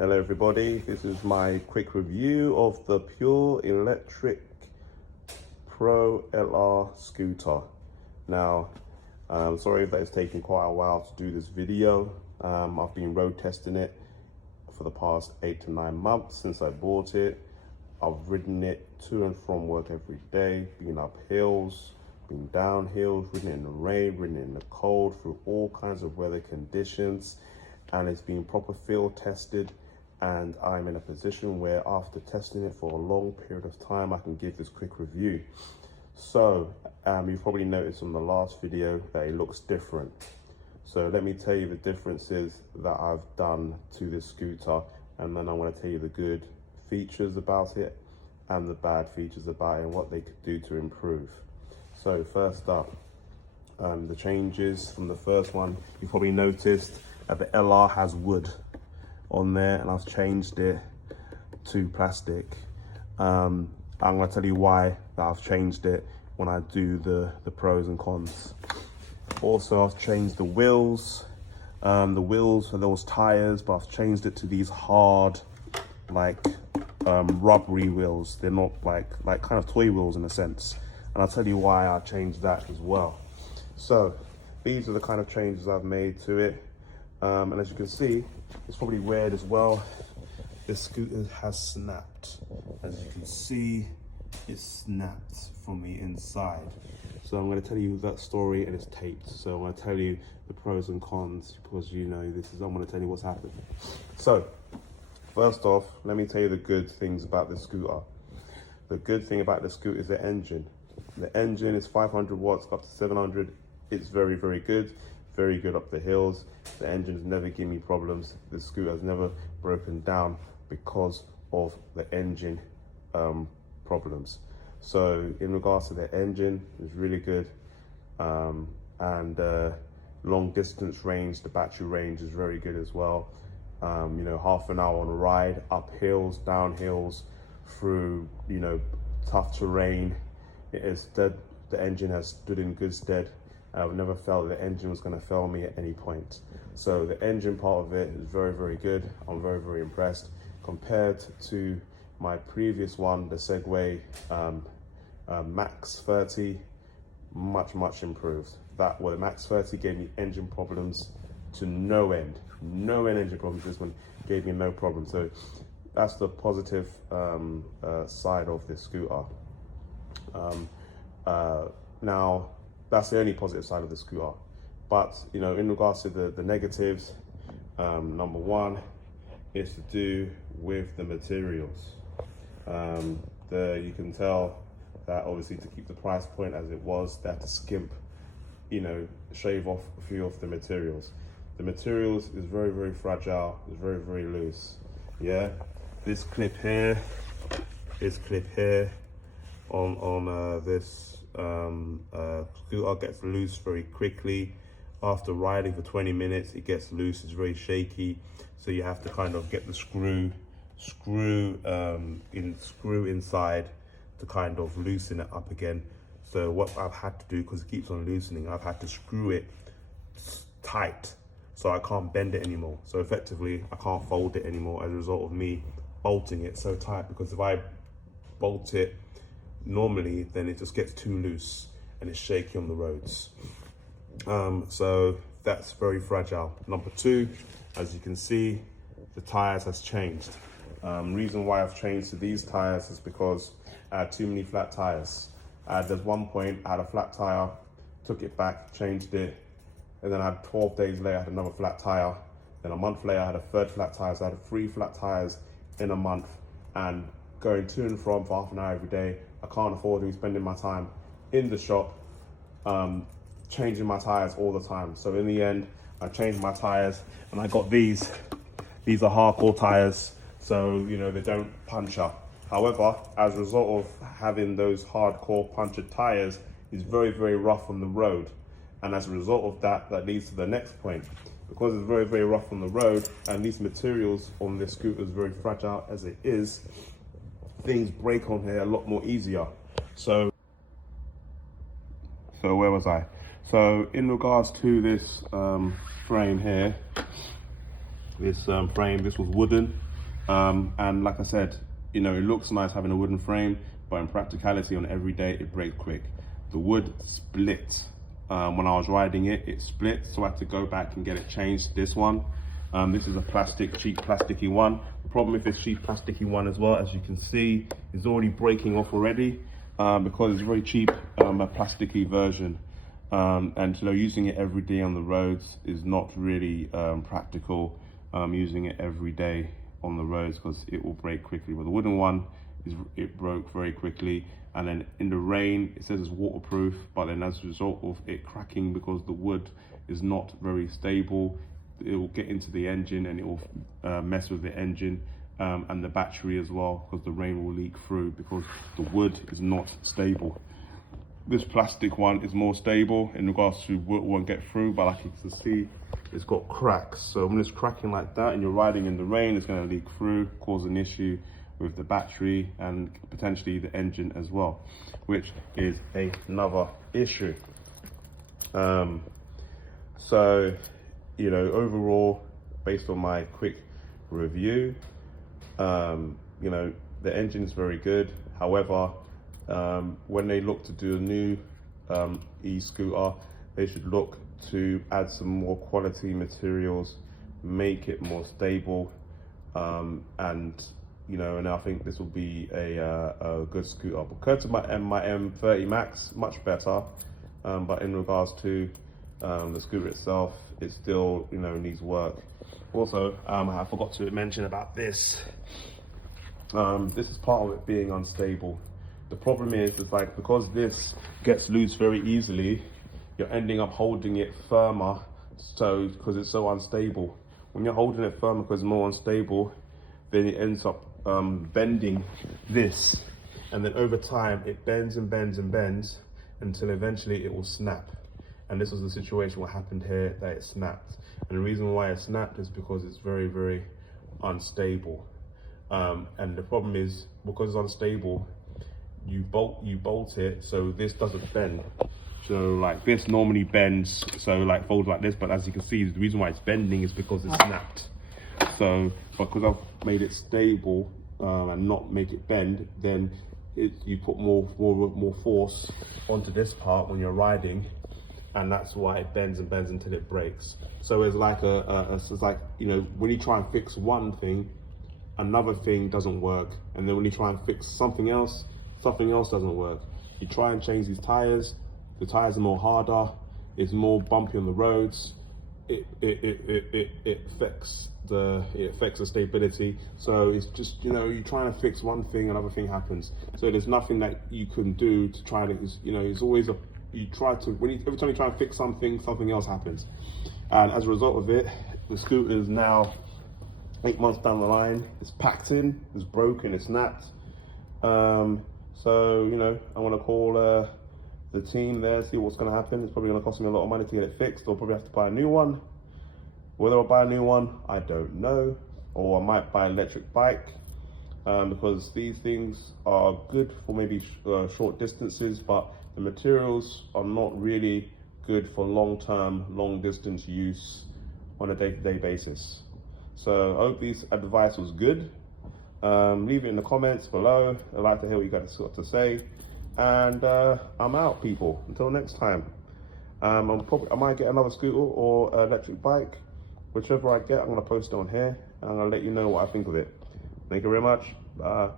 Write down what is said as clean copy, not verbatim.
Hello everybody, this is my quick review of the Pure Electric Pro LR scooter. Now, I'm sorry that it's taken quite a while to do this video. I've been road testing it for the past 8 to 9 months since I bought it. I've ridden it to and from work every day, been up hills, been down hills, ridden it in the rain, ridden it in the cold, through all kinds of weather conditions, and it's been proper field tested. And I'm in a position where after testing it for a long period of time, I can give this quick review. So you've probably noticed from the last video that it looks different. So let me tell you the differences that I've done to this scooter, and then I want to tell you the good features about it and the bad features about it and what they could do to improve. So first up, the changes from the first one, you probably noticed that the LR has wood on there, and I've changed it to plastic. I'm going to tell you why that I've changed it when I do the pros and cons. Also, I've changed the wheels. The wheels for those tires, but I've changed it to these hard, like rubbery wheels. They're not like kind of toy wheels in a sense, and I'll tell you why I changed that as well. So these are the kind of changes I've made to it. And as you can see, it's probably weird as well, this scooter has snapped. As you can see, it's snapped from the inside. So I'm going to tell you that story, and it's taped. So I'm going to tell you the pros and cons, because you know I'm going to tell you what's happened. So first off, let me tell you the good things about this scooter. The good thing about the scooter is the engine. The engine is 500 watts up to 700. It's very, very good. Very good up the hills. The engine's never given me problems. The scooter has never broken down because of the engine problems. So in regards to the engine, it's really good. And long distance range, the battery range is very good as well. You know, half an hour on a ride, up hills, down hills, through, you know, tough terrain. The engine has stood in good stead. I've never felt the engine was going to fail me at any point. So the engine part of it is very, very good. I'm very, very impressed. Compared to my previous one, the Segway Max 30, much improved. The Max 30 gave me engine problems to no end. No end engine problems. This one gave me no problem. So that's the positive side of this scooter. Now, that's the only positive side of the scooter. But, you know, in regards to the negatives, number one is to do with the materials. You can tell that obviously to keep the price point as it was, they had to skimp, you know, shave off a few of the materials. The materials is very, very fragile, it's very, very loose. Yeah, this clip here on this scooter gets loose very quickly. After riding for 20 minutes, it gets loose. It's very shaky, so you have to kind of get the screw inside to kind of loosen it up again. So what I've had to do, because it keeps on loosening, I've had to screw it tight so I can't bend it anymore. So effectively, I can't fold it anymore as a result of me bolting it so tight, because if I bolt it normally, then it just gets too loose and it's shaky on the roads. So that's very fragile. Number two, as you can see, the tires has changed. Reason why I've changed to these tires is because I had too many flat tires. There's one point I had a flat tire, took it back, changed it, and then I had 12 days later I had another flat tire. Then a month later I had a third flat tire. So I had 3 flat tires in a month, and going to and from for half an hour every day. I can't afford to be spending my time in the shop changing my tires all the time. So in the end, I changed my tires, and I got these. These are hardcore tires, so you know they don't puncture. However, as a result of having those hardcore punctured tires, it's very, very rough on the road. And as a result of that, that leads to the next point. Because it's very, very rough on the road, and these materials on this scooter is very fragile as it is, things break on here a lot more easier. So where was I? So in regards to this frame here, this was wooden. And like I said, you know, it looks nice having a wooden frame, but in practicality on every day, it breaks quick. The wood split. When I was riding it, it split, so I had to go back and get it changed. This one, this is a cheap plasticky one. The problem with this cheap plasticky one as well, as you can see, is already breaking off already because it's very cheap, a plasticky version. And so using it every day on the roads is not really practical. Using it every day on the roads because it will break quickly. But the wooden one, it broke very quickly, and then in the rain it says it's waterproof, but then as a result of it cracking, because the wood is not very stable, it will get into the engine and it will mess with the engine and the battery as well, because the rain will leak through because the wood is not stable. This plastic one is more stable in regards to wood won't get through, but like you can see, it's got cracks. So when it's cracking like that and you're riding in the rain, it's going to leak through, cause an issue with the battery and potentially the engine as well, which is another issue. So, you know, overall, based on my quick review, you know, the engine is very good. However, when they look to do a new e-scooter, they should look to add some more quality materials, make it more stable, and you know, and I think this will be a good scooter. Compared to my M30 Max, much better, but in regards to the scooter itself, it still, you know, needs work. Also, I forgot to mention about this. This is part of it being unstable. The problem is like, because this gets loose very easily, you're ending up holding it firmer, so because it's so unstable. When you're holding it firmer because it's more unstable, then it ends up bending this, and then over time it bends and bends and bends until eventually it will snap. And this was the situation what happened here, that it snapped. And the reason why it snapped is because it's very, very unstable. And the problem is, because it's unstable, you bolt it so this doesn't bend. So like this normally bends, so like folds like this, but as you can see, the reason why it's bending is because it's snapped. So because I've made it stable and not make it bend, then you put more force onto this part when you're riding, and that's why it bends and bends until it breaks. So it's like it's like, you know, when you try and fix one thing, another thing doesn't work, and then when you try and fix something else doesn't work. You try and change these tires, the tires are more harder, it's more bumpy on the roads, it affects the stability. So it's just, you know, you're trying to fix one thing, another thing happens. So there's nothing that you can do to try to, you know, it's always every time you try and fix something, something else happens. And as a result of it, the scooter is now 8 months down the line, it's packed in, it's broken, it's snapped. So, you know, I want to call the team there, see what's going to happen. It's probably going to cost me a lot of money to get it fixed, or probably have to buy a new one. Whether I'll buy a new one, I don't know. Or I might buy an electric bike, because these things are good for maybe short distances, but the materials are not really good for long-term, long-distance use on a day-to-day basis. So I hope this advice was good. Leave it in the comments below. I'd like to hear what you guys got to say. And I'm out, people. Until next time. I might get another scooter or electric bike. Whichever I get, I'm going to post it on here. And I'll let you know what I think of it. Thank you very much. Bye.